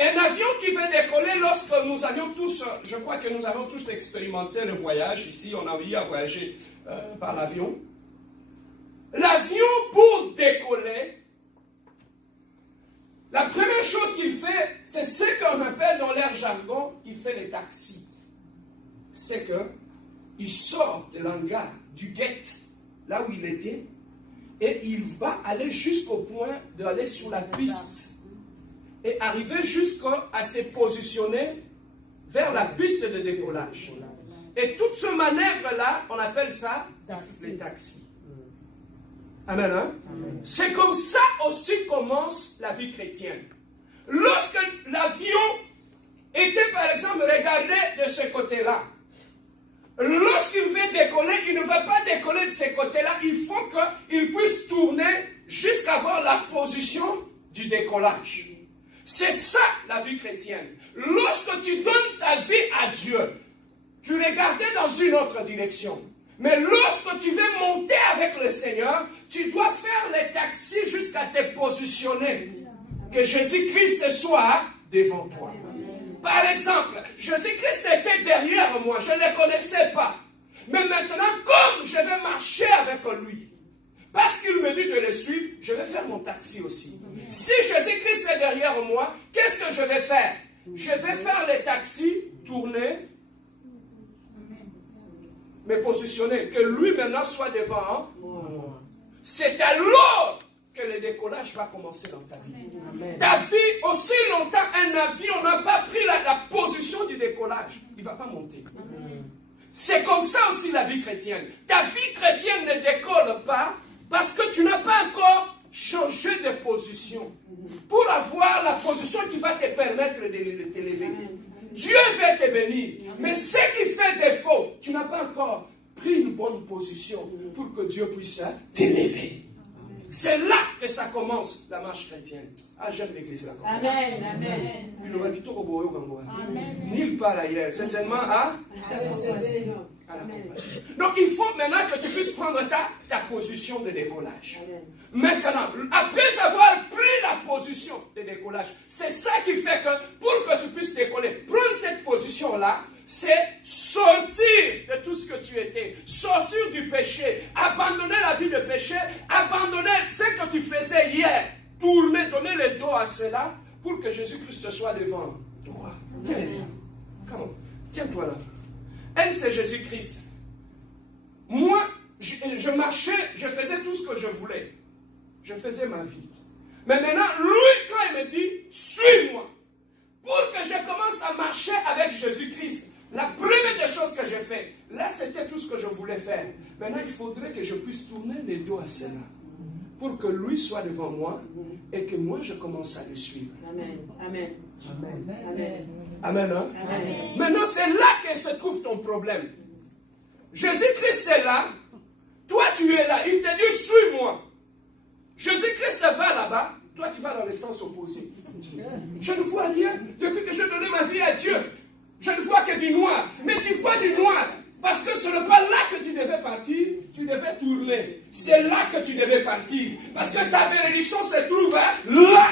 Un avion qui va décoller lorsque nous avions tous, je crois que nous avons tous expérimenté le voyage. Ici, on a eu à voyager par l'avion. L'avion, pour décoller, la première chose qu'il fait, c'est ce qu'on appelle dans l'air jargon, il fait les taxis. C'est qu'il sort de l'hangar, du gate, là où il était, et il va aller jusqu'au point d'aller sur la piste. Et arriver jusqu'à se positionner vers la piste de décollage. Et toute ce manœuvre-là, on appelle ça les taxis. Amen, hein? Amen. C'est comme ça aussi commence la vie chrétienne. Lorsque l'avion était, par exemple, regardé de ce côté-là, lorsqu'il veut décoller, il ne va pas décoller de ce côté-là, il faut qu'il puisse tourner jusqu'à voir la position du décollage. C'est ça la vie chrétienne. Lorsque tu donnes ta vie à Dieu, tu regardais dans une autre direction. Mais lorsque tu veux monter avec le Seigneur, tu dois faire les taxis jusqu'à te positionner. Que Jésus-Christ soit devant toi. Par exemple, Jésus-Christ était derrière moi, je ne le connaissais pas. Mais maintenant, comme je vais marcher avec lui, parce qu'il me dit de le suivre, je vais faire mon taxi aussi. Si Jésus-Christ est derrière moi, qu'est-ce que je vais faire? Je vais faire les taxis, tourner, me positionner, que lui maintenant soit devant moi. C'est alors que le décollage va commencer dans ta vie. Amen. Ta vie, aussi longtemps un avion n'a pas pris la position du décollage, il ne va pas monter. Amen. C'est comme ça aussi la vie chrétienne. Ta vie chrétienne ne décolle pas parce que tu n'as pas encore changé de position pour avoir la position qui va te permettre de t'élever. Dieu veut te bénir, mais ce qui fait défaut, tu n'as pas encore pris une bonne position pour que Dieu puisse t'élever. C'est là que ça commence, la marche chrétienne. Ah, j'aime l'église là. Amen, amen. Nulle part ailleurs. C'est seulement à la compassion. Donc, il faut maintenant que tu puisses prendre ta position de décollage. Amen. Maintenant, après avoir pris la position de décollage, c'est ça qui fait que pour que tu puisses décoller, prendre cette position-là, c'est sortir de tout ce que tu étais, sortir du péché, abandonner la vie de péché, abandonner ce que tu faisais hier, tourner, donner le dos à cela pour que Jésus-Christ soit devant toi. Comment? Tiens-toi là. Elle, c'est Jésus-Christ. Moi, je marchais, je faisais tout ce que je voulais. Je faisais ma vie. Mais maintenant, lui, quand il me dit, suis-moi, pour que je commence à marcher avec Jésus-Christ, la première des choses que j'ai fait, là, c'était tout ce que je voulais faire. Maintenant, il faudrait que je puisse tourner les dos à cela, pour que lui soit devant moi, et que moi, je commence à le suivre. Amen. Amen. Amen. Amen. Amen, hein? Amen. Maintenant, c'est là que se trouve ton problème. Jésus-Christ est là, toi tu es là, il te dit suis-moi. Jésus-Christ va là-bas, toi tu vas dans le sens opposé. Je ne vois rien depuis que j'ai donné ma vie à Dieu. Je ne vois que du noir. Mais tu vois du noir parce que ce n'est pas là que tu devais partir, tu devais tourner. C'est là que tu devais partir parce que ta bénédiction se trouve là.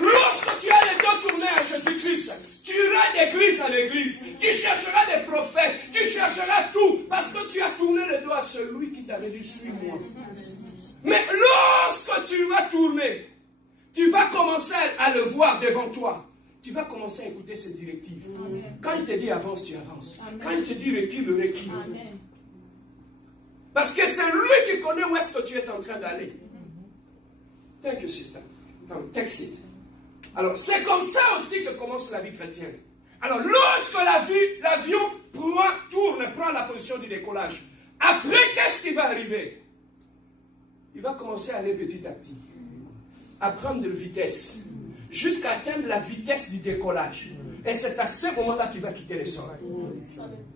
Lorsque tu as les dos tournés à Jésus-Christ, tu iras d'église en église, tu chercheras des prophètes, tu chercheras tout, parce que tu as tourné le dos à celui qui t'avait dit suis-moi. Mais lorsque tu vas tourner, tu vas commencer à le voir devant toi. Tu vas commencer à écouter ses directives. Amen. Quand il te dit avance, tu avances. Amen. Quand il te dit recule, recule. Amen. Parce que c'est lui qui connaît où est-ce que tu es en train d'aller. Thank you, sister. Take it. Alors, c'est comme ça aussi que commence la vie chrétienne. Alors, lorsque l'avion prend la position du décollage, après, qu'est-ce qui va arriver? Il va commencer à aller petit à petit, à prendre de vitesse, jusqu'à atteindre la vitesse du décollage. Et c'est à ce moment-là qu'il va quitter le sol.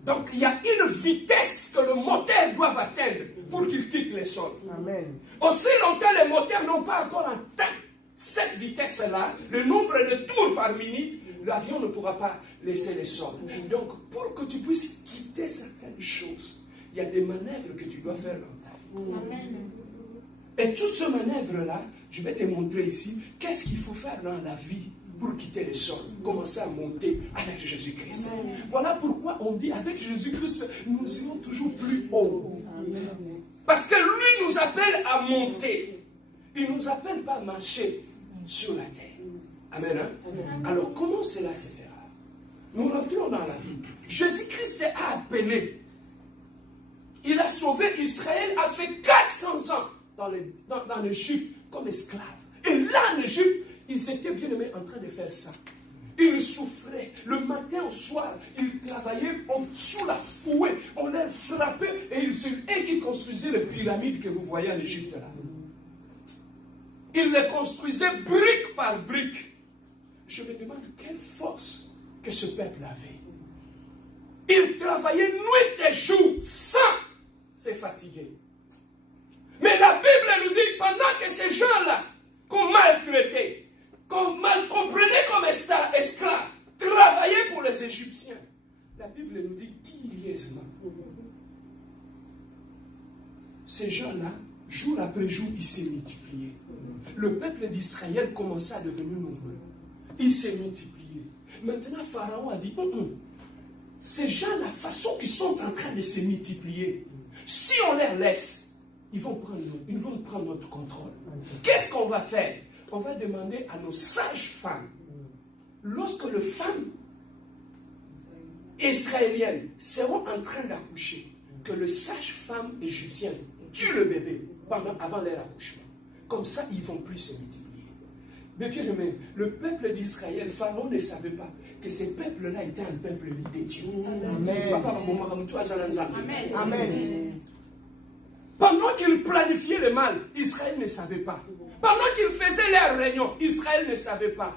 Donc, il y a une vitesse que le moteur doit atteindre pour qu'il quitte le sol. Amen. Aussi longtemps, les moteurs n'ont pas encore atteint cette vitesse-là, le nombre de tours par minute, l'avion ne pourra pas laisser le sol. Donc, pour que tu puisses quitter certaines choses, il y a des manœuvres que tu dois faire dans ta vie. Amen. Et toutes ces manœuvres-là, Je vais te montrer ici qu'est-ce qu'il faut faire dans la vie pour quitter le sol. Commencer à monter avec Jésus-Christ. Voilà pourquoi on dit avec Jésus-Christ, nous irons toujours plus haut. Parce que lui nous appelle à monter. Il ne nous appelle pas à marcher sur la terre. Amen. Hein? Alors comment cela se fera? Nous rentrons dans la Bible. Jésus-Christ a appelé. Il a sauvé Israël, a fait 400 ans dans l'Égypte comme esclave. Et là, en Égypte, ils étaient bien aimés en train de faire ça. Ils souffraient. Le matin au soir, ils travaillaient sous la fouet. On les frappait et et qui construisaient les pyramides que vous voyez en Égypte là. Ils les construisaient brique par brique. Je me demande quelle force que ce peuple avait. Ils travaillaient nuit et jour sans se fatiguer. Mais la Bible nous dit pendant que ces gens-là qu'on maltraitait, qu'on prenait comme esclaves, travaillaient pour les Égyptiens. La Bible nous dit curieusement, ces gens-là, jour après jour, ils s'est multiplié. Le peuple d'Israël commençait à devenir nombreux. Il s'est multiplié. Maintenant, Pharaon a dit, ces gens, la façon qu'ils sont en train de se multiplier, si on les laisse, ils vont prendre notre contrôle. Qu'est-ce qu'on va faire? On va demander à nos sages-femmes, lorsque les femmes israéliennes seront en train d'accoucher, que le sage-femme égyptien tue le bébé avant leur accouchement. Comme ça, ils ne vont plus se multiplier. Mais bien aimé, le peuple d'Israël, Pharaon ne savait pas que ce peuple-là était un peuple de Dieu. Amen. Amen. Pendant qu'ils planifiaient le mal, Israël ne savait pas. Pendant qu'ils faisaient leurs réunions, Israël ne savait pas.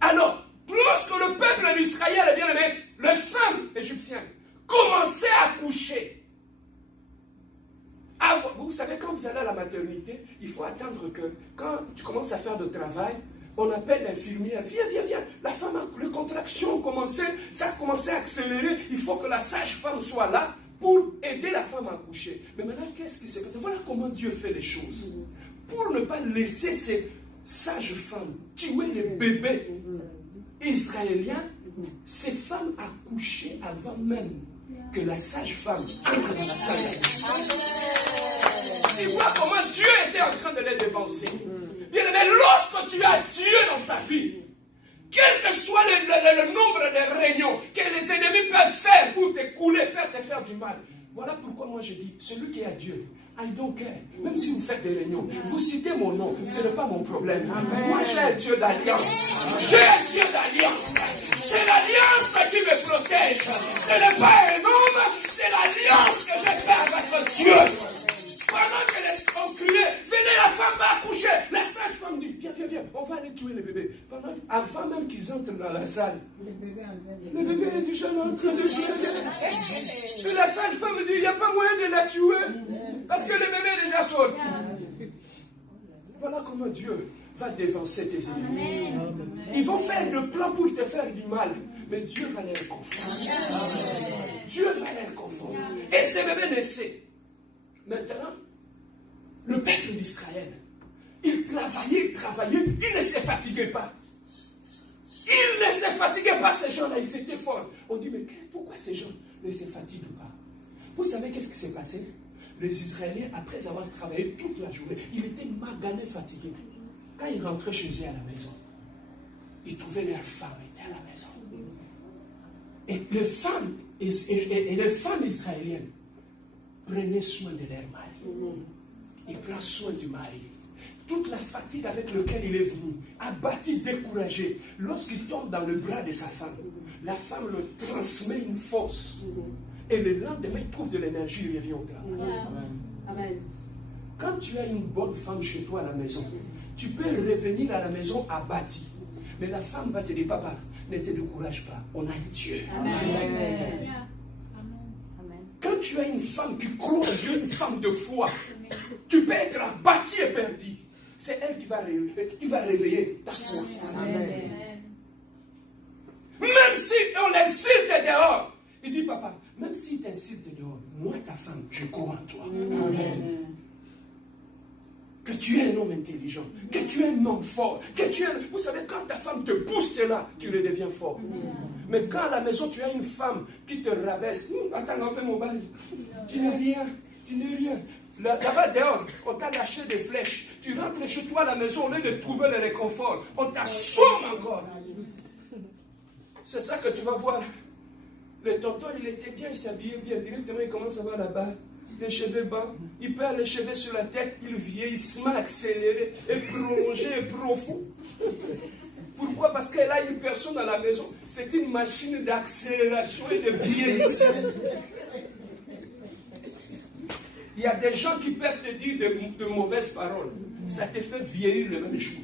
Alors, lorsque le peuple d'Israël, bien aimé, les femmes égyptiennes commençaient à coucher. Vous savez, quand vous allez à la maternité, il faut attendre que, quand tu commences à faire de travail, on appelle l'infirmière. Viens. La femme, les contractions ont commencé, ça a commencé à accélérer. Il faut que la sage-femme soit là pour aider la femme à accoucher. Mais maintenant, qu'est-ce qui s'est passé? Voilà comment Dieu fait les choses. Pour ne pas laisser ces sages-femmes tuer les bébés israéliens, ces femmes accouchaient avant même que la sage-femme entre dans la salle. Tu vois comment Dieu était en train de les dévancer. Bien aimé, lorsque tu as Dieu dans ta vie, quel que soit le nombre de réunions que les ennemis peuvent faire pour te couler, peuvent te faire du mal. Voilà pourquoi moi je dis, celui qui a Dieu, I don't care. Même si vous faites des réunions, vous citez mon nom, ce n'est pas mon problème. Amen. Moi j'ai un Dieu d'alliance. J'ai un Dieu d'alliance. C'est l'alliance qui me protège. Ce n'est pas un homme, c'est l'alliance que je fais avec Dieu. Pendant que les criait, venez, la femme va accoucher. La sage-femme dit, viens, on va aller tuer les bébés. Avant même qu'ils entrent dans la salle, le bébé est déjà en train de jouer. Et la sage-femme dit, il n'y a pas moyen de la tuer. Parce que le bébé est déjà sorti. Voilà comment Dieu va dévancer tes ennemis. Ils vont faire de plans pour te faire du mal. Mais Dieu va les confondre. Dieu va les confondre. Et ces bébés naissaient. Maintenant, le peuple d'Israël, il travaillait, il ne se fatiguait pas. Il ne se fatiguait pas, ces gens-là, ils étaient forts. On dit, mais pourquoi ces gens ne se fatiguent pas? Vous savez qu'est-ce qui s'est passé? Les Israéliens, après avoir travaillé toute la journée, ils étaient maganés, fatigués. Quand ils rentraient chez eux à la maison, ils trouvaient leurs femmes étaient à la maison. Et les femmes israéliennes prenaient soin de leur mari. Il prend soin du mari. Toute la fatigue avec laquelle il est venu, abattu, découragé, lorsqu'il tombe dans le bras de sa femme, la femme le transmet une force. Et le lendemain, il trouve de l'énergie, il revient au travail. Amen. Quand tu as une bonne femme chez toi à la maison, tu peux revenir à la maison abattu. Mais la femme va te dire, papa, ne te décourage pas, on a un Dieu. Amen. Quand tu as une femme qui croit en Dieu, une femme de foi, tu peux être abattu et perdu. C'est elle qui va réveiller ta foi. Amen. Même si on l'insulte dehors, il dit, papa, même si t'insultes dehors, moi ta femme, je crois en toi. Amen. que tu es un homme intelligent, que tu es un homme fort, que tu es... Vous savez, quand ta femme te pousse, tu es là, tu redeviens fort. Mais quand à la maison, tu as une femme qui te rabaisse, attends un peu mon bal, tu n'es rien, tu n'es rien. Là-bas dehors, on t'a lâché des flèches. Tu rentres chez toi à la maison, au lieu de trouver le réconfort, on t'assomme encore. C'est ça que tu vas voir. Le tonton, il était bien, il s'habillait bien. Directement, il commence à voir là-bas. Les cheveux bas, il perd les cheveux sur la tête, il vieillissement accéléré, et prolongé, et profond. Pourquoi? Parce qu'elle a une personne à la maison. C'est une machine d'accélération et de vieillissement. Il y a des gens qui peuvent te dire de mauvaises paroles. Ça te fait vieillir le même jour.